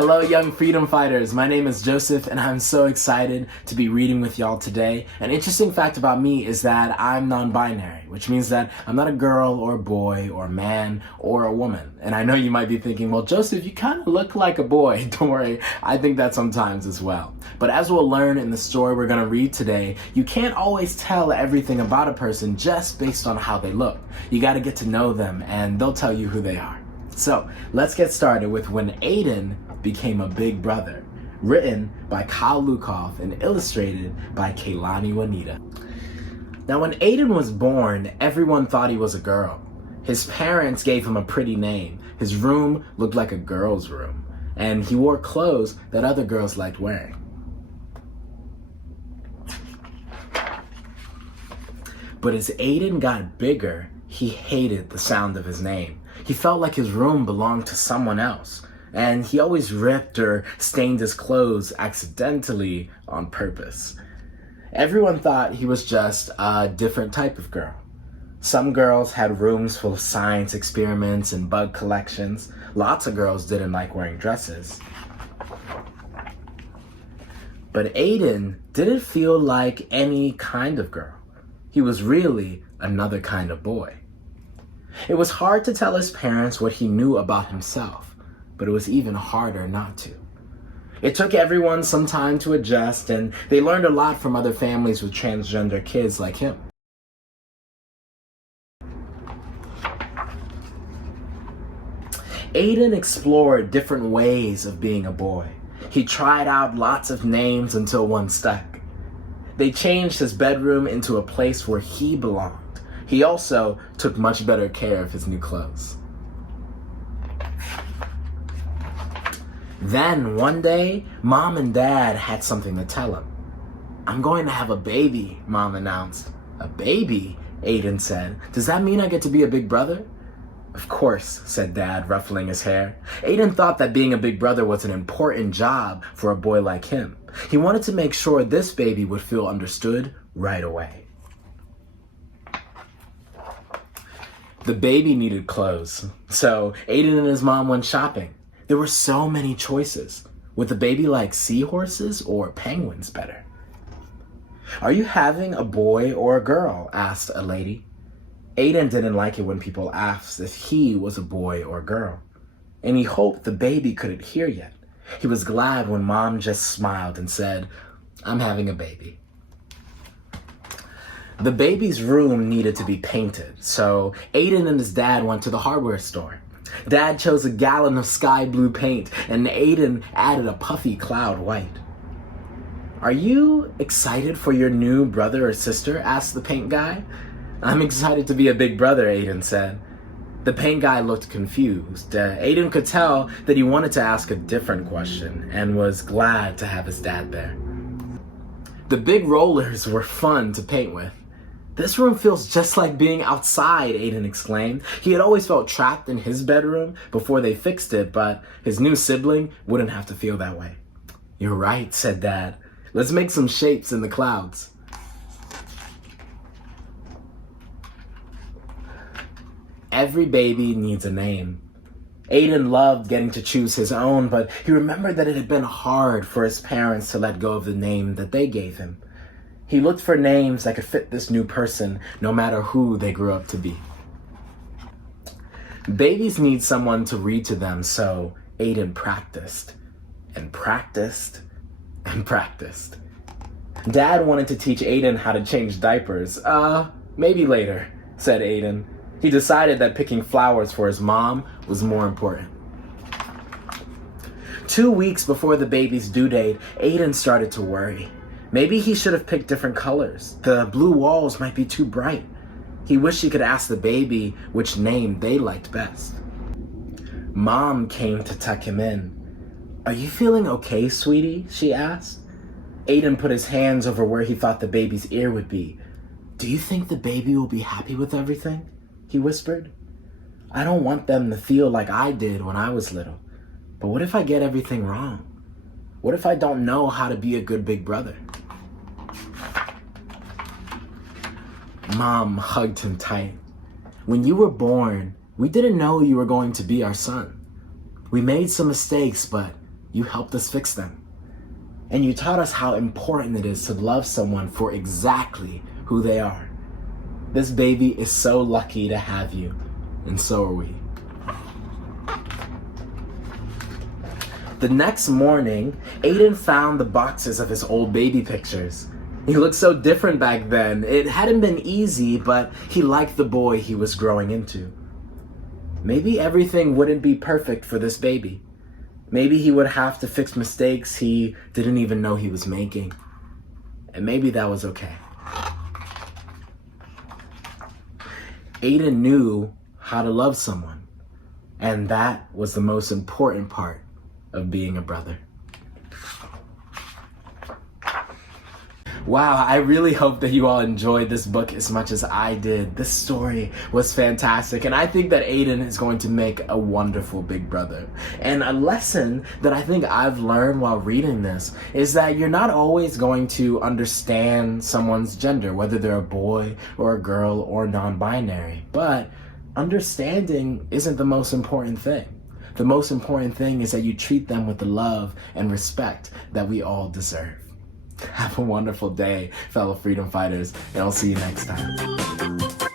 Hello, young freedom fighters. My name is Joseph, and I'm so excited to be reading with y'all today. An interesting fact about me is that I'm non-binary, which means that I'm not a girl or a boy or a man or a woman. And I know you might be thinking, well, Joseph, you kind of look like a boy. Don't worry, I think that sometimes as well. But as we'll learn in the story we're going to read today, you can't always tell everything about a person just based on how they look. You got to get to know them, and they'll tell you who they are. So let's get started with When Aidan Became a Big Brother, written by Kyle Lukoff and illustrated by Kaylani Juanita. Now, when Aidan was born, everyone thought he was a girl. His parents gave him a pretty name. His room looked like a girl's room, and he wore clothes that other girls liked wearing. But as Aidan got bigger, he hated the sound of his name. He felt like his room belonged to someone else, and he always ripped or stained his clothes accidentally on purpose. Everyone thought he was just a different type of girl. Some girls had rooms full of science experiments and bug collections. Lots of girls didn't like wearing dresses. But Aidan didn't feel like any kind of girl. He was really another kind of boy. It was hard to tell his parents what he knew about himself, but it was even harder not to. It took everyone some time to adjust, and they learned a lot from other families with transgender kids like him. Aidan explored different ways of being a boy. He tried out lots of names until one stuck. They changed his bedroom into a place where he belonged. He also took much better care of his new clothes. Then, one day, Mom and Dad had something to tell him. "I'm going to have a baby," Mom announced. "A baby?" Aidan said. "Does that mean I get to be a big brother?" "Of course," said Dad, ruffling his hair. Aidan thought that being a big brother was an important job for a boy like him. He wanted to make sure this baby would feel understood right away. The baby needed clothes, so Aidan and his mom went shopping. There were so many choices. Would the baby like seahorses or penguins better? "Are you having a boy or a girl?" asked a lady. Aidan didn't like it when people asked if he was a boy or a girl, and he hoped the baby couldn't hear yet. He was glad when Mom just smiled and said, "I'm having a baby." The baby's room needed to be painted, so Aidan and his dad went to the hardware store. Dad chose a gallon of sky blue paint, and Aidan added a puffy cloud white. "Are you excited for your new brother or sister?" asked the paint guy. "I'm excited to be a big brother," Aidan said. The paint guy looked confused. Aidan could tell that he wanted to ask a different question and was glad to have his dad there. The big rollers were fun to paint with. "This room feels just like being outside," Aidan exclaimed. He had always felt trapped in his bedroom before they fixed it, but his new sibling wouldn't have to feel that way. "You're right," said Dad. "Let's make some shapes in the clouds." Every baby needs a name. Aidan loved getting to choose his own, but he remembered that it had been hard for his parents to let go of the name that they gave him. He looked for names that could fit this new person, no matter who they grew up to be. Babies need someone to read to them, so Aidan practiced and practiced and practiced. Dad wanted to teach Aidan how to change diapers. Maybe later," said Aidan. He decided that picking flowers for his mom was more important. 2 weeks before the baby's due date, Aidan started to worry. Maybe he should have picked different colors. The blue walls might be too bright. He wished he could ask the baby which name they liked best. Mom came to tuck him in. "Are you feeling okay, sweetie?" she asked. Aidan put his hands over where he thought the baby's ear would be. "Do you think the baby will be happy with everything?" he whispered. "I don't want them to feel like I did when I was little. But what if I get everything wrong? What if I don't know how to be a good big brother?" Mom hugged him tight. "When you were born, we didn't know you were going to be our son. We made some mistakes, but You helped us fix them. And you taught us how important it is to love someone for exactly who they are. This baby is so lucky to have you, and so are we. The next morning, Aidan found the boxes of his old baby pictures. He looked so different back then. It hadn't been easy, but he liked the boy he was growing into. Maybe everything wouldn't be perfect for this baby. Maybe he would have to fix mistakes he didn't even know he was making. And maybe that was okay. Aidan knew how to love someone, and that was the most important part of being a brother. Wow, I really hope that you all enjoyed this book as much as I did. This story was fantastic, and I think that Aidan is going to make a wonderful big brother. And a lesson that I think I've learned while reading this is that you're not always going to understand someone's gender, whether they're a boy or a girl or non-binary. But understanding isn't the most important thing. The most important thing is that you treat them with the love and respect that we all deserve. Have a wonderful day, fellow freedom fighters, and I'll see you next time.